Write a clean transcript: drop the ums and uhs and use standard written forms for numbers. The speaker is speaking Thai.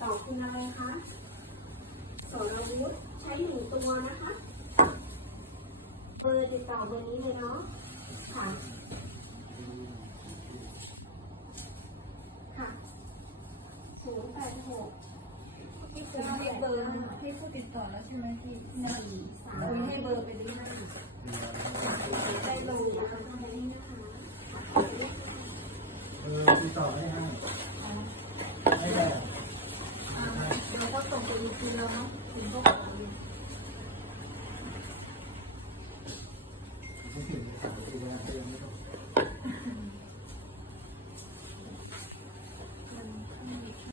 ต่อคุณอะไรคะสรวุฒิใช้1 ตัวนะคะเบอร์ติดต่อเบอร์นี้เลยเนาะค่ะค่ะ086พี่คุยให้เบอร์ให้ผู้ติดต่อแล้วใช่ไหมพี่คุยให้เบอร์ไปด้วยนะ ได้ลงนะคะตรงนี้นะคะ ติดต่อไม่ให้ไม่ได้ เราก็ส่งไปอีกทีแล้วเนาะถึงก็ขอ